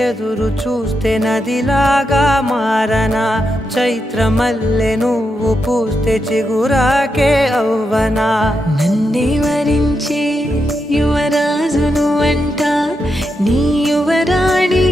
ఎదురు చూస్తే నదిలాగా మారనా చైత్రమల్లె నువ్వు పూస్తే చిగురాకే అవ్వనా నన్నే వరించే యువరాజును అంట నీ